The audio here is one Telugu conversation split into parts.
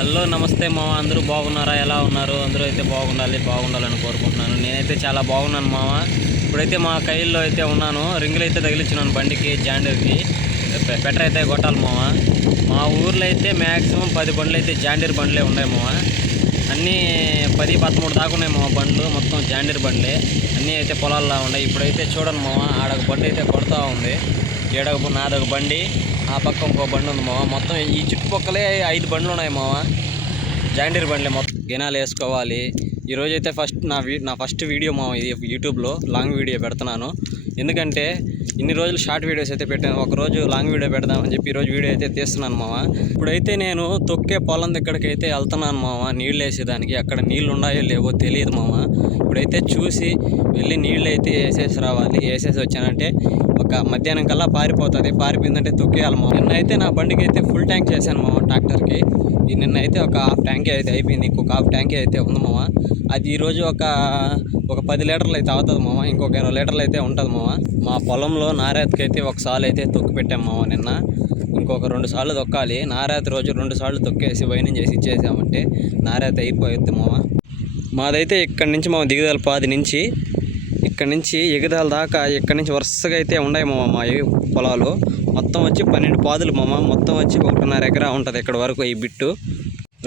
హలో నమస్తే మామ, అందరూ బాగున్నారా? ఎలా ఉన్నారు? అందరూ అయితే బాగుండాలని కోరుకుంటున్నాను. నేనైతే చాలా బాగున్నాను మామ. ఇప్పుడైతే మా కైల్లో అయితే ఉన్నాను. రింగులు అయితే తగిలించున్నాను బండికి, జాండీర్కి. పెట్ర అయితే కొట్టాలి మామ. మా ఊర్లో అయితే మ్యాక్సిమం 10 బండ్లు అయితే జాండీర్ బండ్లే ఉన్నాయి మామ. అన్నీ 10-13 దాకా ఉన్నాయి మామ బండ్లు, మొత్తం జాండీర్ బండ్లే. అన్నీ అయితే పొలాల్లో ఉన్నాయి. ఇప్పుడైతే చూడండి మామ, ఆడొక బండి అయితే కొడతా ఉంది, నాదొక బండి, ఆ పక్క ఇంకో బండి ఉంది మామ. మొత్తం ఈ చుట్టుపక్కలే 5 బండ్లు ఉన్నాయి మామ, జాండీర్ బండ్లే. మొత్తం గినాలు వేసుకోవాలి. ఈరోజైతే నా ఫస్ట్ వీడియో మామ ఇది యూట్యూబ్లో. లాంగ్ వీడియో పెడుతున్నాను, ఎందుకంటే ఇన్ని రోజులు షార్ట్ వీడియోస్ అయితే పెట్టాను. ఒకరోజు లాంగ్ వీడియో పెడదామని చెప్పి ఈరోజు వీడియో అయితే తీస్తున్నాను మామ. ఇప్పుడైతే నేను తొక్కే పొలం దగ్గరికి అయితే వెళ్తున్నాను మామ, నీళ్ళు వేసేదానికి. అక్కడ నీళ్ళు ఉన్నాయో లేవో తెలియదు మామ. ఇప్పుడైతే చూసి వెళ్ళి నీళ్ళు అయితే వేసేసి రావాలి. వేసేసి వచ్చానంటే ఒక మధ్యాహ్నం కల్లా పారిపోతుంది. పారిపోయిందంటే తొక్కేయాలి మామ. నిన్నైతే నా బండికి అయితే ఫుల్ ట్యాంక్ చేశాను మామ, ట్రాక్టర్కి. నిన్నైతే ఒక హాఫ్ ట్యాంకీ అయితే అయిపోయింది, ఇంకొక హాఫ్ ట్యాంకీ అయితే ఉంది మామ. అది ఈరోజు ఒక 10 లీటర్లు అయితే అవుతుంది మామ, ఇంకొక 20 లీటర్లు అయితే ఉంటుంది మామ. మా పొలంలో నారాత్కి అయితే ఒకసారి అయితే తొక్కి పెట్టాం మామ నిన్న. ఇంకొక 2 సార్లు తొక్కాలి. నారాత్ రోజు 2 సార్లు తొక్కేసి వైనింగ్ చేసి ఇచ్చేసామంటే నారాత్ అయిపోతుంది మామ. మాదైతే ఇక్కడి నుంచి మామ దిగుదల పాది నుంచి ఇక్కడి నుంచి ఎగుదాల దాకా ఇక్కడి నుంచి వరుసగా అయితే ఉన్నాయి మామ. మా పొలాలు మొత్తం వచ్చి 12 పాదులు మామ. మొత్తం వచ్చి 1.5 ఎకరా ఉంటుంది ఇక్కడ వరకు. ఈ బిట్టు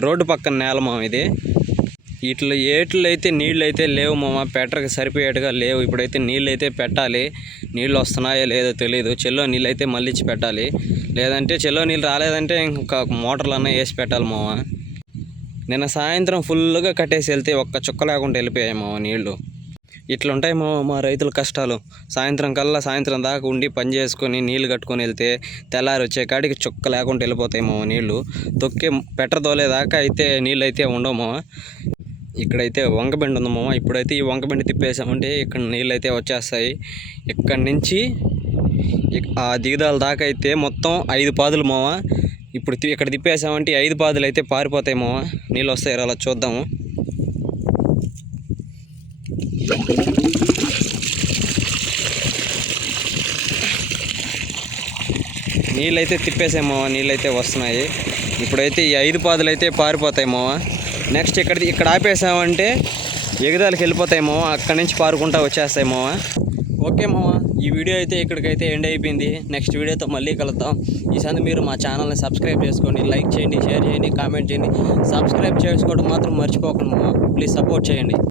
రోడ్డు పక్కన నేల మామ ఇది. ఏట్లో అయితే నీళ్ళు అయితే లేవు మామ, పెట్రకి సరిపోయేట్టుగా లేవు. ఇప్పుడైతే నీళ్ళు అయితే పెట్టాలి. నీళ్ళు వస్తున్నాయో లేదో తెలియదు. చెల్లో నీళ్ళు అయితే మళ్ళీ పెట్టాలి, లేదంటే చెల్లో నీళ్ళు రాలేదంటే ఇంకా మోటార్లు అన్నా వేసి పెట్టాలి మామ. నిన్న సాయంత్రం ఫుల్గా కట్టేసి వెళ్తే ఒక్క చుక్క లేకుండా వెళ్ళిపోయాయి మామ నీళ్ళు. ఇట్లుంటాయి మా రైతుల కష్టాలు. సాయంత్రం దాకా ఉండి పని చేసుకొని నీళ్ళు కట్టుకొని వెళ్తే తెల్లారి వచ్చే కాడికి చుక్క లేకుండా వెళ్ళిపోతాయి మామ నీళ్ళు. తొక్కే పెట్టదోలేదాకా అయితే నీళ్ళు అయితే ఉండవు మామ. ఇక్కడైతే వంకబెండి ఉంది మామ. ఇప్పుడైతే ఈ వంకబెండి తిప్పేసామంటే ఇక్కడ నీళ్ళు అయితే వచ్చేస్తాయి. ఇక్కడి నుంచి ఆ దిగుదాల దాకా అయితే మొత్తం 5 పాదులు మామ. ఇప్పుడు ఇక్కడ తిప్పేసామంటే 5 పాదులు అయితే పారిపోతాయి మామ. నీళ్ళు వస్తాయి, అలా చూద్దాము. నీళ్ళైతే తిప్పేసాయి మామ, నీళ్ళైతే వస్తున్నాయి. ఇప్పుడైతే ఈ 5 పాదులు అయితే పారిపోతాయి మామ. నెక్స్ట్ ఇక్కడ ఆపేసామంటే ఎగదాలకి వెళ్ళిపోతాయి మామ. అక్కడి నుంచి పారుకుంటా వచ్చేస్తాయి మామ. ఓకే మామ, ఈ వీడియో అయితే ఇక్కడికైతే ఎండ్ అయిపోయింది. నెక్స్ట్ వీడియోతో మళ్ళీ కలుద్దాం. ఈసారి మీరు మా ఛానల్ని సబ్స్క్రైబ్ చేసుకోండి, లైక్ చేయండి, షేర్ చేయండి, కామెంట్ చేయండి. సబ్స్క్రైబ్ చేసుకోవడం మాత్రం మర్చిపోకండి మామ. ప్లీజ్ సపోర్ట్ చేయండి.